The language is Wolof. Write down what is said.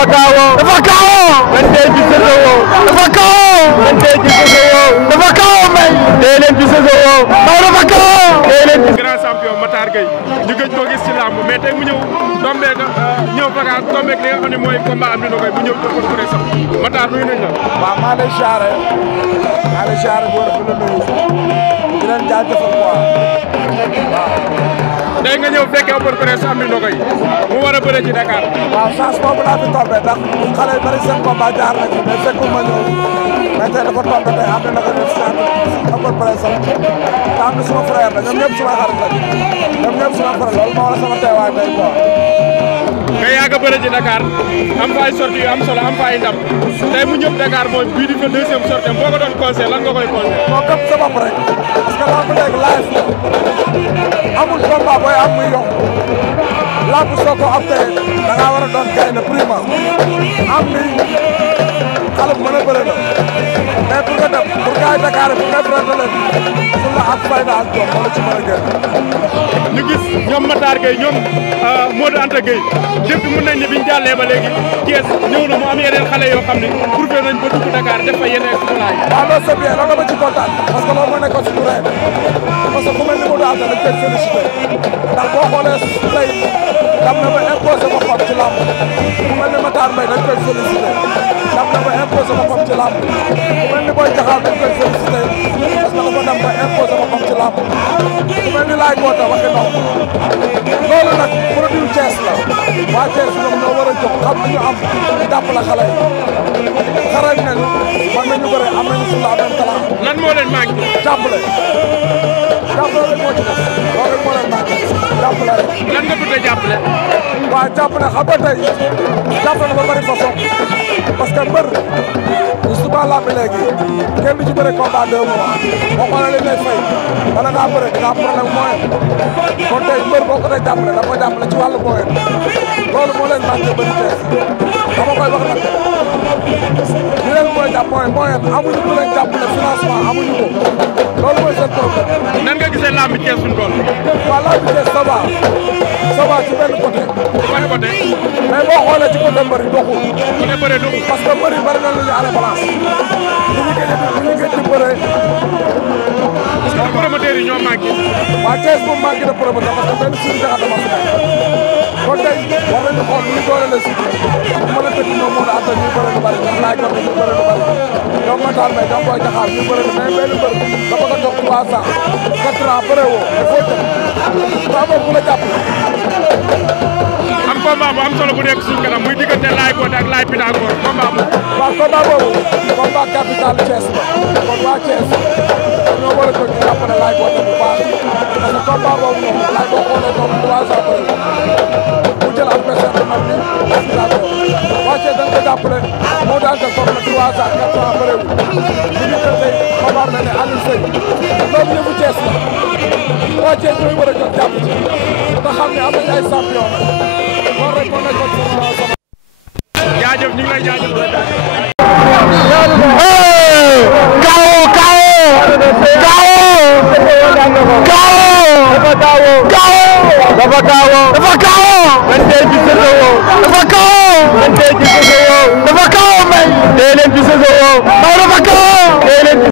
dafa kaawoo dafa kaawoo man tey ci Sosowo dafa kaawoo man tey ci Sosowo dafa kaawoo may tey leen ci Sosowo may dafa kaawoo tey leen ci grand champion Matar Gueye ñu gëj koo gis ci làmb mais tey mu ñëw tombé ñëw Dakar tombé li nga xam ne mooy combat am dina koy mu ñëw jëfal ku ne sax Matar nuyu nañ la waaw maa lay siyaare bu war a nuyu di leen jaajëfal quoi waaw tey nga ñëw fekkee open presse am dina koy mu war a bëre ci Dakar waaw chance boobu laa fi tombé ndax xale yu bëri seen combat jaar na ci mais fekkul ma ñëw mais tey dafa tombé tey am na ko def si open presse am te am na suma frère la ñoom ñëpp suma xarit la ñoom ñëpp suma frère loolu moo waral sama teewaay tey quoi nga yàgg a bëre ci Dakar am fa ay sorties yu am solo am fa ay ndam tey mu ñëw Dakar mooy bii di fa deuxième sortie boo ko doon conseil lan nga koy conseil moo gëm sa bopp rek parce que lamb léegi live la amul combat booy am muy yomb lamb soo ko am tey da ngaa war a doon gaynde prima am ni xale bu mën a bëre la mais pour nga dem pour gars yi Dakar pour nga bëre leen pour la ak fayda ak jom moo la ci mën a génn ñu gis ñoom Matar Gueye ñoom Modou Anta Gueye depuis mën nañ ne biñ jàllee ba léegi Thiès ñëw na mu am yeneen xale yoo xam ne prouvé nañ ba dugg Dakar def fa yeneen exploit yi waaw loolu c'est bien loolu dama ci kontaan parce que loolu moo nekkoon suñu rêve parce que ku mel ni Modou Anta dañ koy félicité ndax boo xoolee tey dam na ba imposé boppam ci lamb ku mel ni Matar Mbaye dañ koy félicité dam na ba imposé boppam ci lamb ku mel ni Boy Jaxaar dañ koy félicité parce que dafa dem ba imposé boppam ci lamb ku mel ni Laay Goota waxi noonu loolu nag produit Thiès la waa Thiès ñoom ñoo war a jóg xam nañu am jàppale xale yi xarañ nañu mën nañu bëre am nañu fulla am nañu talent lan moo leen manqué jàppale rek moo ci des loolu rek moo leen manqué jàppale rek lan nga tuddee jàppale waaw jàppale xam nga tey jàppale ba bëri façon parce que mbër suba laa bi léegi kenn du ci bëre combat 2 mois boo xoolee li lay fay wala ngaa bëre dinaa problème moyen kon tey mbër boo ko dee jàppale da ko jàppale ci wàllu moyen loolu moo leen manqué bëri Thiès dama koy wax nag li leen mooy jàpp moyen amuñu ku leen jàppale financement amuñu ko loolu mooy seen problème. nan nga gisee lamb Thiès suñu tool waaw lamb Thiès ça va ci benn côté. ban côté mais boo xoolee ci côté mbër yi doxul. côté bëre doxul parce que mbër yi bari na lu ñu arrêté balance ñu ngi gëj di bëre. parce que promoteurs yi ñoo manqué waa Thiès moom manqué de promoteur parce que benn suñu jaxate ma fi nekk kon tey war nañu xool ñu doole la si mën a tëdd ñoom moo àttal ñu bëre lu bari ñoom laay gam ñu bëre lu bari ñoom Matar Mbaye ñoom Boy Jaxaar ñu bëre lu mais benn mbër dafa ko jox 3 ans 4 ans bëre woo il faut que daa moom ku la jàpp am combat bu am solo bu nekk suñu kanam muy diggante Laay Goota ak Laay Pythagore combat bu waaw combat boobu combat capital Thiès la kon waa Thiès ñoo war a jóg jàppale Laay Goota bu baax parce que combat boobu moom laay boo xoolee moom 3 ans bëre mu jël adversaire bu mel ni waa Thiès dañ ko jàppale moo daan ko toog na 3 ans 4 ans bëre wu ñu ngi jël tey xabaar na ne Aliou Seye loolu yëfu Thiès la waa Thiès ñooy war a jóg jàpp ci nga xam ne am nañ ay champion loolu rek moo nekkoon sama jaajëf ñu ngi lay jaajëf dafa kaawoo man tey ci Sosowo dafa kaawoo man tey ci Sosowo dafa kaawoo may tey leen ci Sosowo